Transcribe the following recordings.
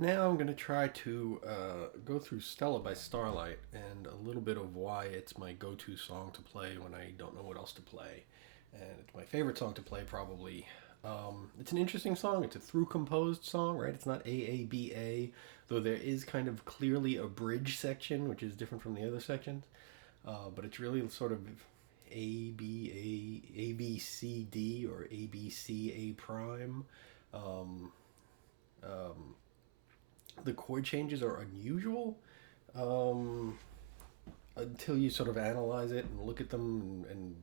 Now I'm going to try to go through Stella by Starlight and a little bit of why it's my go-to song to play when I don't know what else to play. And it's my favorite song to play, probably. It's an interesting song. It's a through-composed song, right? It's not A-A-B-A, though there is kind of clearly a bridge section, which is different from the other sections. But it's really sort of A-B-C-D or A-B-C-A prime. Um, um, the chord changes are unusual until you sort of analyze it and look at them and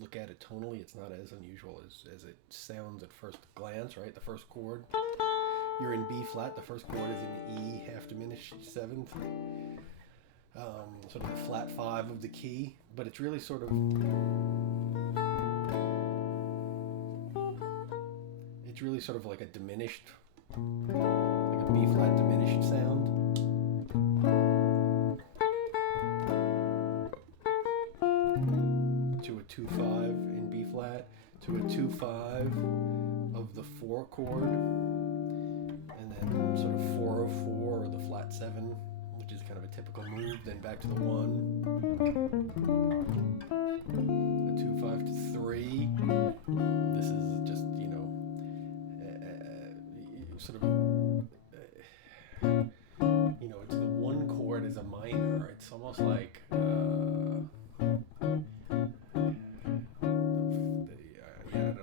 look at it tonally. It's not as unusual as it sounds at first glance, right? The first chord, you're in B flat. The first chord is in E half diminished seventh, sort of the flat five of the key. But it's really sort of like a diminished, like a B flat diminished sound. To a 2-5 in B flat, to a 2-5 of the 4 chord, and then sort of 404 or the flat 7, which is kind of a typical move, then back to the 1, a 2-5 to 3. This is just, sort of, it's the 1 chord is a minor. It's almost like, I don't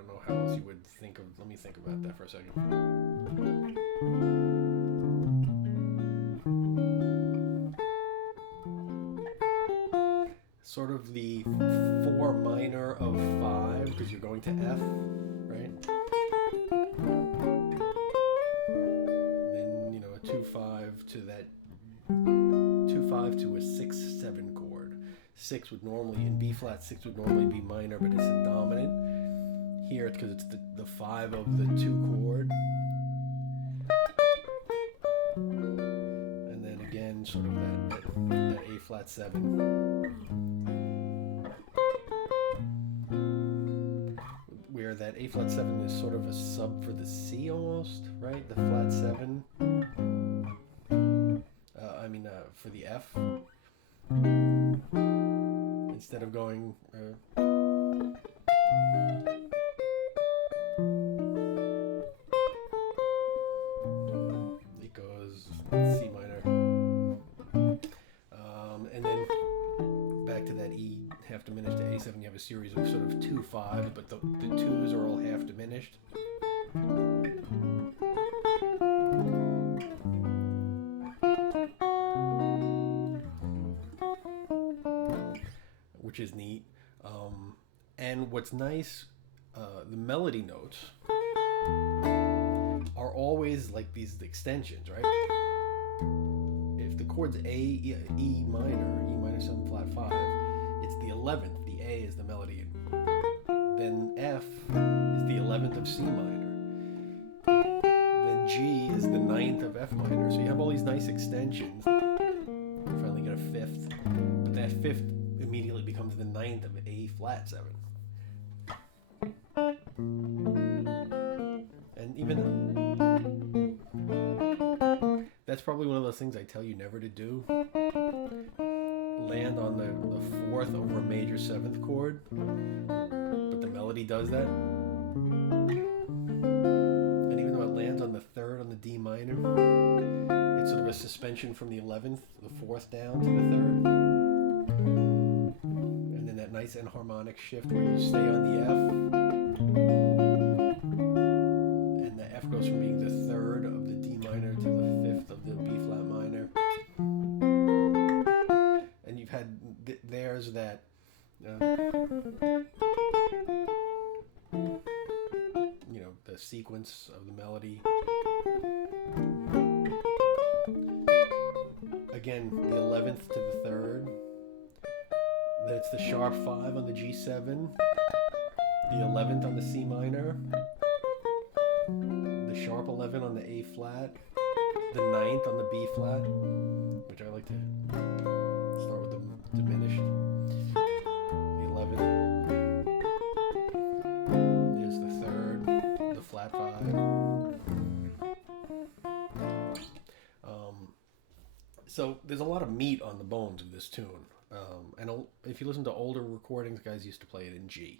know how else you would think of. Let me think about that for a second. Sort of the 4 minor of 5, because you're going to F, right? Then, a 2-5 to that 2-5 to a 6-7 chord. 6 would normally, in B flat, 6 would normally be minor, but it's a dominant. Here it's because it's the 5 of the 2 chord. And then again, sort of that A flat 7. Where that A flat 7 is sort of a sub for the C almost, right? The flat 7. For the F. Instead of going it goes C minor, and then back to that E half diminished to A7. You have a series of sort of 2-5s, but the 2s are all half diminished. Which is neat. And what's nice, the melody notes are always like these extensions, right? If the chord's A, E minor 7 flat 5, it's the 11th. The A is the melody. Then F is the 11th of C minor. Then G is the 9th of F minor. So you have all these nice extensions. You finally get a 5th. But that 5th immediately becomes the 9th of A flat 7. And even that's probably one of those things I tell you never to do. Land on the 4th over a major 7th chord, but the melody does that. And even though it lands on the 3rd on the D minor, it's sort of a suspension from the 11th, the 4th down to the 3rd. And then that nice enharmonic shift where you stay on the F, and the F goes from being the 3rd of the D minor to the 5th of the B flat minor. And you've had there's that the sequence of the melody. Again, the 11th to the 3rd. Then it's the sharp 5 on the G7, the 11th on the C minor, the sharp 11 on the A flat, the 9th on the B flat, which I like to start with the diminished, the 11th, there's the 3rd, the flat 5, So there's a lot of meat on the bones of this tune. And if you listen to older recordings, guys used to play it in G.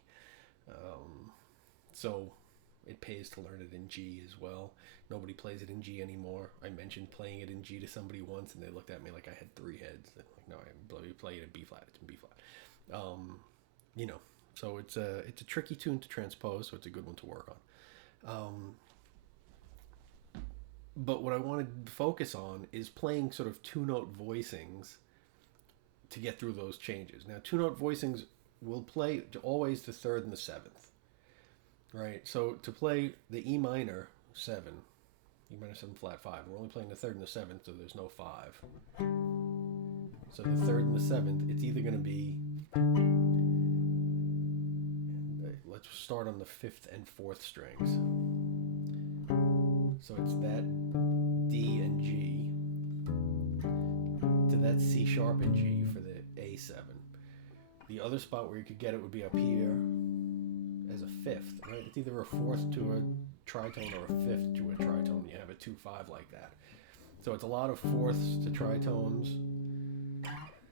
So it pays to learn it in G as well. Nobody plays it in G anymore. I mentioned playing it in G to somebody once, and they looked at me like I had three heads. They're like, no, I play it in B flat. It's in B flat. You know, so it's a tricky tune to transpose, so it's a good one to work on. But what I wanted to focus on is playing sort of two-note voicings to get through those changes. Now, two-note voicings will play always the third and the seventh, right? So to play the E minor 7, E minor 7 flat 5, we're only playing the third and the seventh, so there's no 5. So the third and the seventh, it's either going to be... Let's start on the 5th and 4th strings. So it's that D and G to that C sharp and G for the A7. The other spot where you could get it would be up here as a 5th, right? It's either a 4th to a tritone or a 5th to a tritone. You have a 2-5 like that. So it's a lot of 4ths to tritones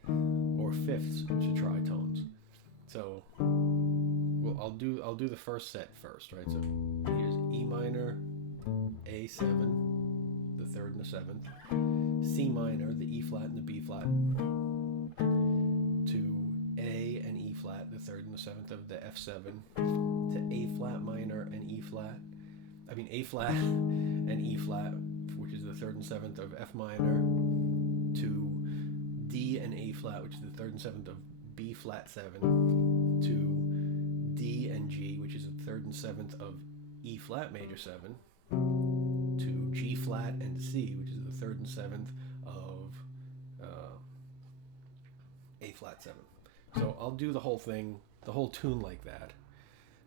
or 5ths to tritones. So I'll do the first set first, right? So here's E minor, A7, the 3rd and the 7th, C minor, the E flat and the B flat, to A and E flat, the 3rd and the 7th of the F7, to A flat minor and E flat, A flat and E flat, which is the 3rd and 7th of F minor, to D and A flat, which is the 3rd and 7th of B flat 7, to D and G, which is the 3rd and 7th of E flat major 7, to G flat and C, which is the 3rd and 7th of A flat 7. So I'll do the whole thing, the whole tune like that.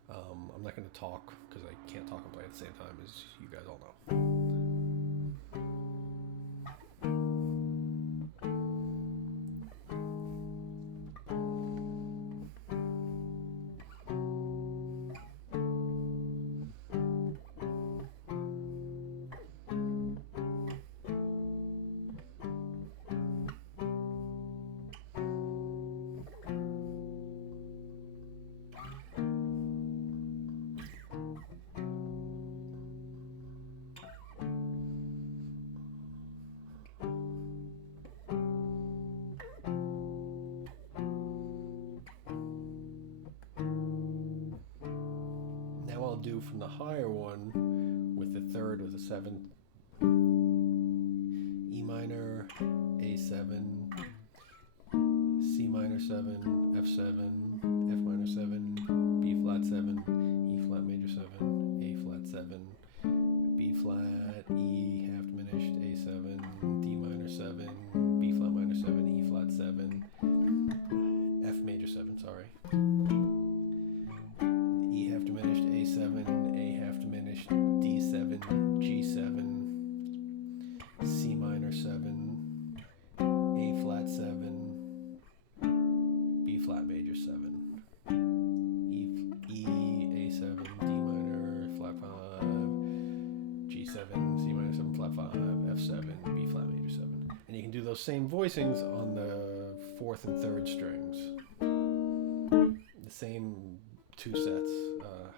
I'm not going to talk because I can't talk and play at the same time, as you guys all know. I'll do from the higher one with the 3rd or the 7th, E minor, A7, C minor 7, F7, F minor 7, B flat 7, E flat major 7, A flat 7, B flat, E half diminished, A7, D minor 7, B flat minor 7, E flat 7, F major 7, sorry. A7, A half diminished, D7, G7, C minor 7, A flat 7, B flat major 7, E, A7, D minor, flat 5, G7, C minor 7, flat 5, F7, B flat major 7. And you can do those same voicings on the 4th and 3rd strings. The same 2 sets,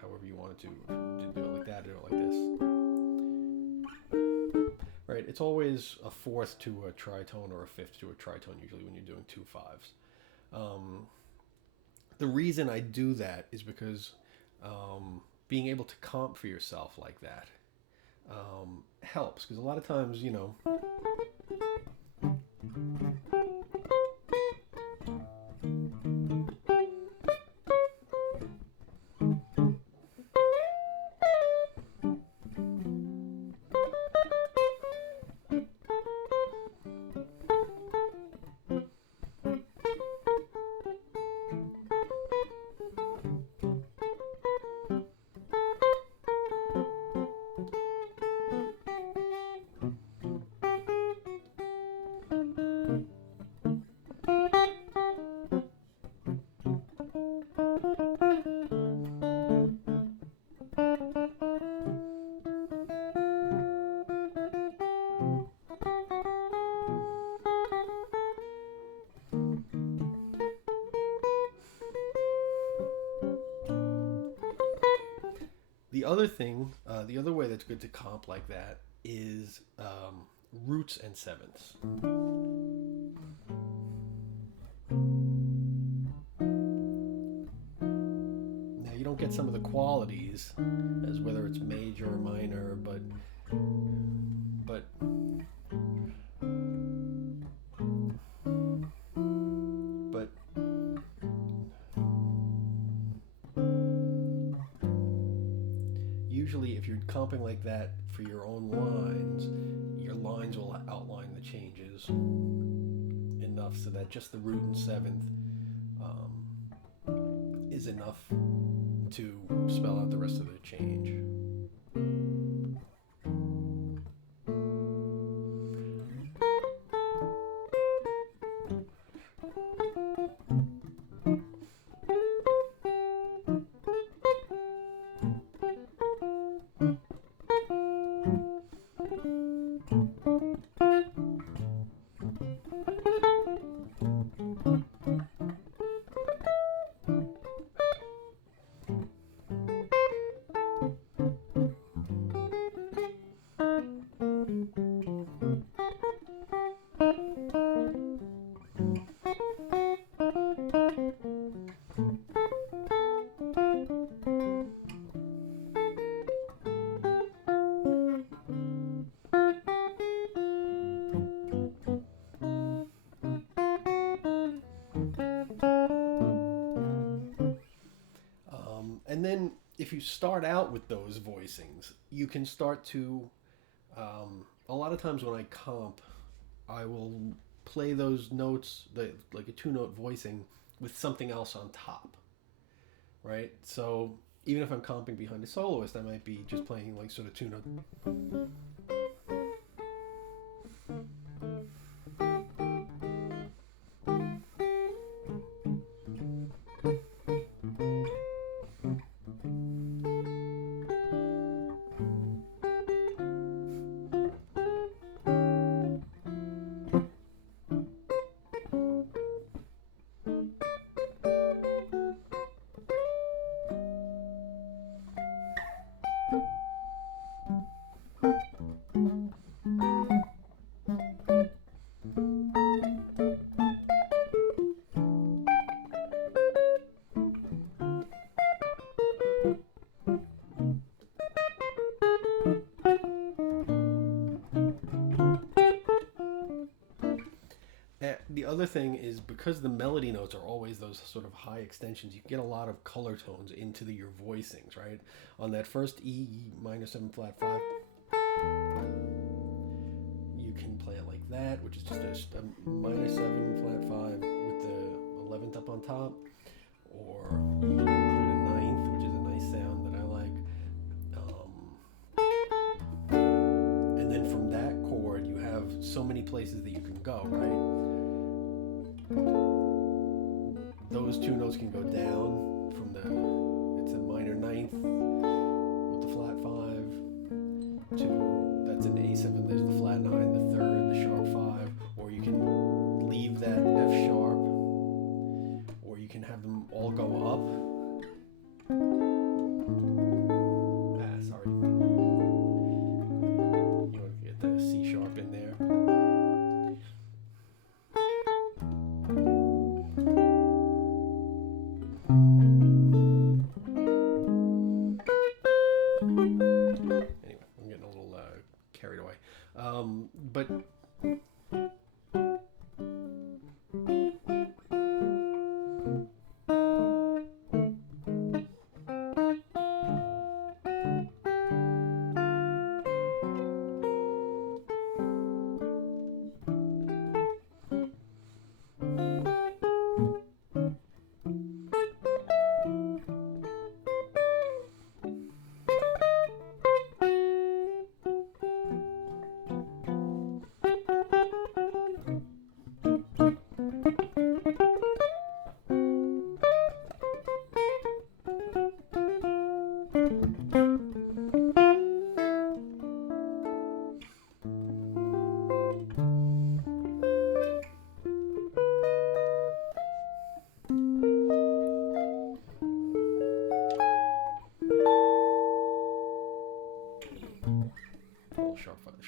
however you wanted to do it like that, do it like this. Right, it's always a 4th to a tritone or a 5th to a tritone, usually when you're doing 2 5s. The reason I do that is because being able to comp for yourself like that helps, because a lot of times, you know, The other thing, the other way that's good to comp like that is roots and sevenths. Now you don't get some of the qualities as whether it's major or minor, but usually if you're comping like that for your own lines, your lines will outline the changes enough so that just the root and seventh is enough to spell out the rest of the change. And then if you start out with those voicings, you can start to, a lot of times when I comp, I will play those notes, like a 2-note voicing, with something else on top, right? So even if I'm comping behind a soloist, I might be just playing like sort of 2-note. The other thing is because the melody notes are always those sort of high extensions, you get a lot of color tones into your voicings, right? On that first E minor 7 flat 5, you can play it like that, which is just a minor 7 flat 5 with the 11th up on top, or you can include a 9th, which is a nice sound that I like. And then from that chord, you have so many places that you can go, right? Those 2 notes can go down from it's a minor 9th with the flat 5 to, that's an A7, there's the flat 9, the 3rd, the sharp 5, or you can leave that F sharp, or you can have them all go up. Sorry. You want to get the C sharp in there. Anyway, I'm getting a little carried away. But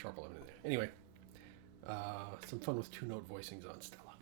sharp 11 in there. Anyway, some fun with 2-note voicings on Stella.